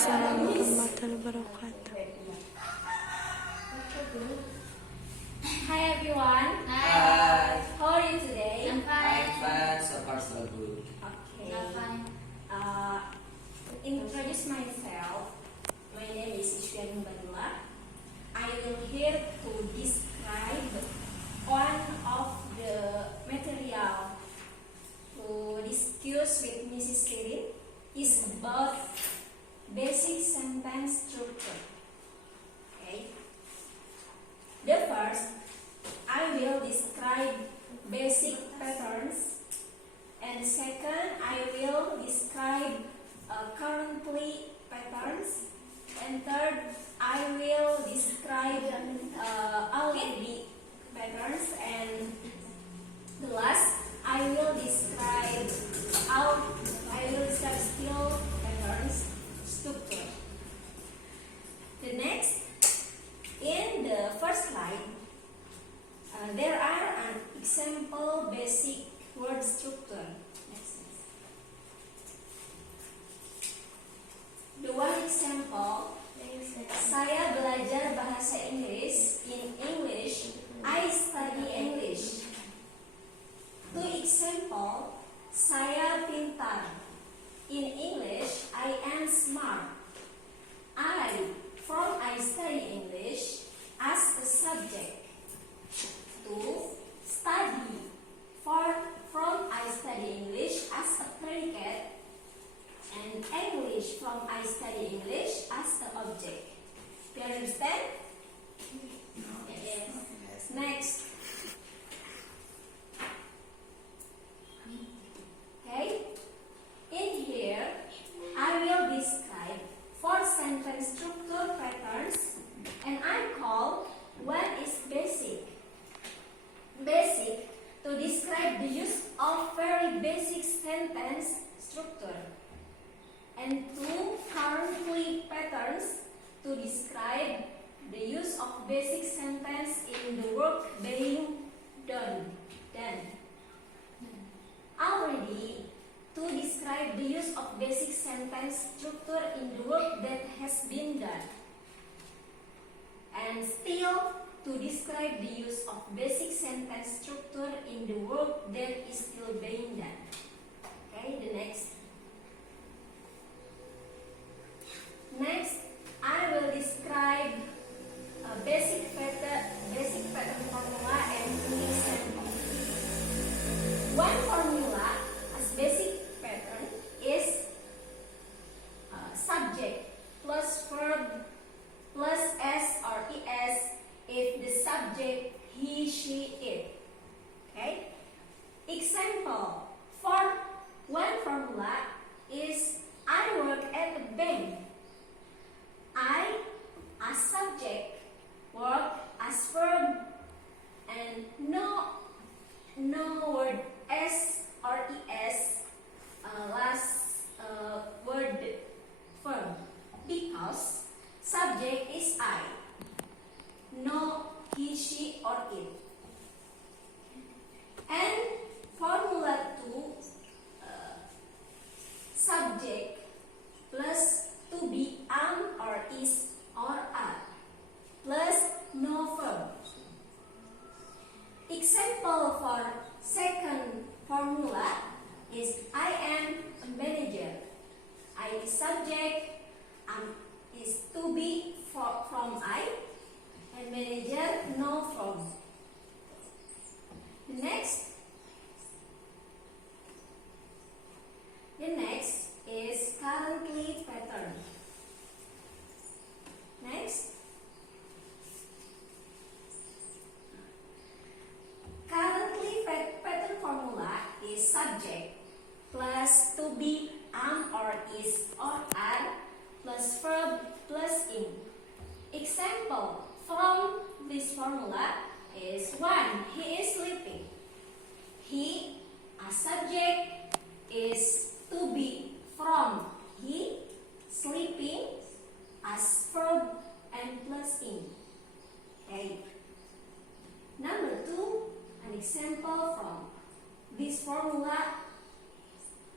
Waalaikumsalam warahmatullahi wabarakatuh. Hi everyone. Hi. How are you today? I'm fine. So far so good. Okay. I'm fine. Introduce myself. My name is Isyfi Nukhbatillah. I will here to describe one of the material to discuss with Mrs. Kirin is about basic sentence structure. Okay. The first, I will describe basic patterns, and second, I will describe currently patterns, and third, I will describe already patterns, and the last, I will describe still patterns structure. The next, in the first slide, there are an example basic word structure. The one example, saya belajar bahasa Inggris. In English, I study English. Two example, saya pintar. In English, I am smart. I study English as a subject. To study. From I study English as a predicate. And English from I study English as the object. Do you understand? Yes. Next. Okay. In here, I will describe 4 sentence structure patterns, and I call one is basic. Basic to describe the use of very basic sentence structure, and 2 currently patterns to describe the use of basic sentence in the work being done. Already, to describe the use of basic sentence structure in the work that has been done, and still to describe the use of basic sentence structure in the work that is still being done. Okay, the next. Next, I will describe a basic pattern formula and 2 examples. One formula as basic pattern is subject plus verb plus s or es if the subject he, she, it. Okay. Example for one formula is I work at a bank. I as subject, work as verb, and no word s or es last word verb, because subject is I, no he, she, or it. And formula 2, subject plus to be am or is or are plus no verb. Example for second formula is I am a manager. I is subject, am is to be from I, and manager no from. The next is currently pattern. Next, currently pattern formula is subject plus to be am or is or are plus verb plus in. Example from this formula is 1. He is sleeping. He as subject is to be from he, sleeping as verb and plus in. Okay. Number 2, an example from this formula,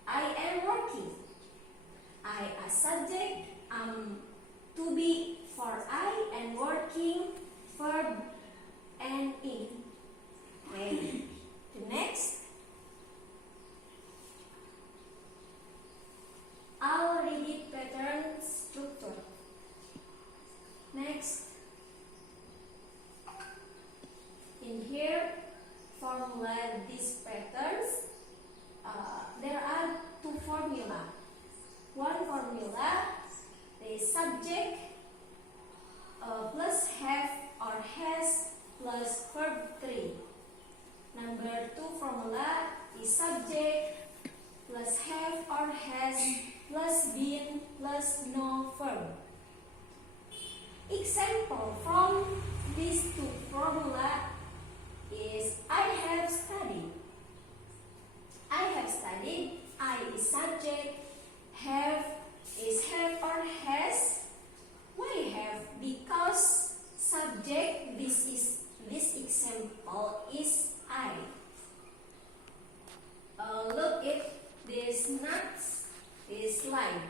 I am working. I as subject, am subject plus have or has plus verb 3. Number 2 formula is subject plus have or has plus been plus no verb. Example from these two formula is I have studied. I have studied. I is subject. Have is have or has. Why have? Because subject this example is I. Look at this nuts, this line.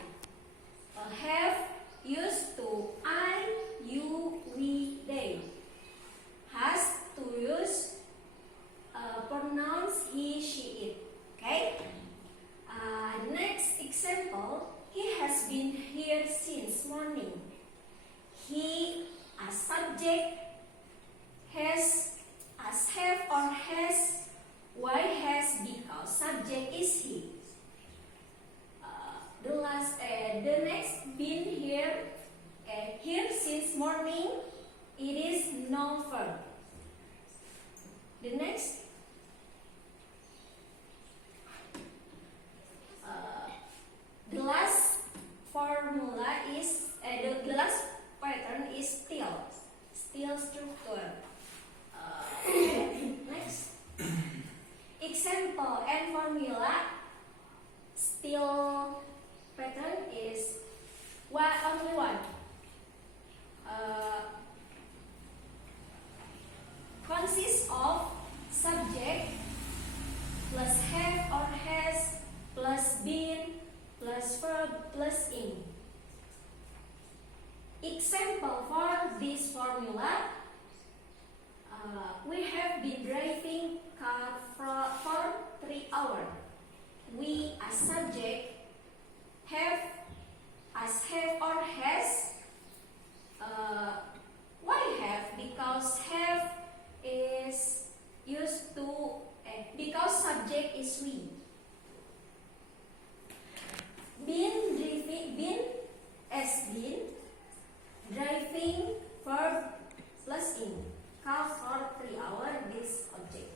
Have used to I, you, we, they. Has to use pronouns he, she, it. Okay? Next example, he has been here since morning. He as subject, has as have or has. Why has? Because subject is he. The next been here, here since morning, it is no verb. The next the last formula is the last pattern is still structure. Next example and formula still pattern is only one. Consists of subject plus have or has plus been plus verb plus in. Example for this formula, we have been driving car for 3 hours. We as subject, have as have or has. Why have? Because have is used to because subject is we. Been as been, driving verb plus in. Car for 3 hours, this object.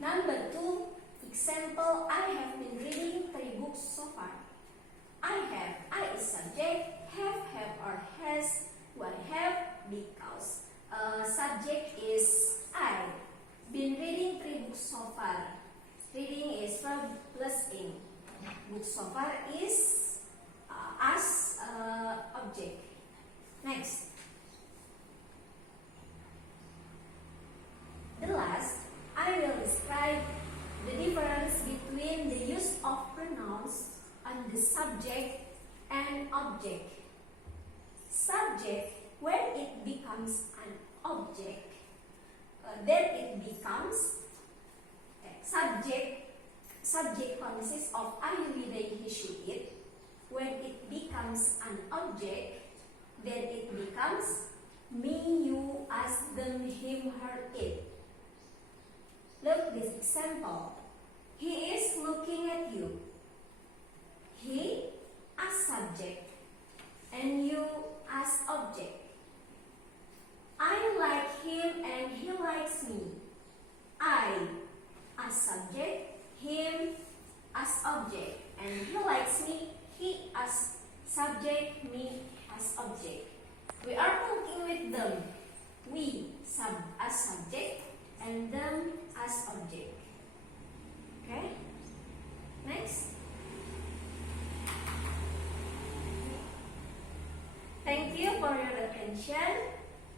Number 2 example, I have been reading 3 books so far. I is subject, have or has. Why have? Because subject is I. Been reading 3 books so far. Reading is verb plus in. Book so far is as object. Next. The last, I will describe the difference between the use of pronouns on the subject and object. Subject, when it becomes an object, then it becomes subject. Subject consists of I, you, they, he, she, it. When it becomes an object, then it becomes me, you, us, them, him, her, it. Look this example. He is looking at you. He as subject and you as object. I like him and he likes me. I as subject, him as object, and he likes me, he as subject, me as object. We are talking with them. We as subject and them as object. Okay? Next. Thank you for your attention.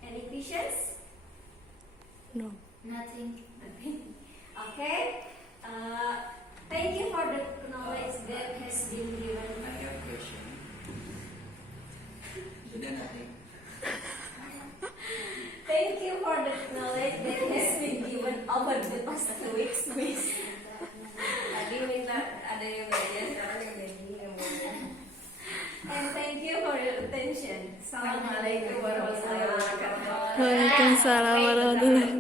Any questions? No. Nothing. Okay. Thank you for the knowledge that has been given. I have a question. Sudah nothing. Thank you for the knowledge that has been given over the past 2 weeks, Miss. Tadi minta ada yang belajar, sekarang yang belajar yang belajar. And thank you for your attention. Assalamualaikum warahmatullahi wabarakatuh. Waalaikumsalam warahmatullahi wabarakatuh.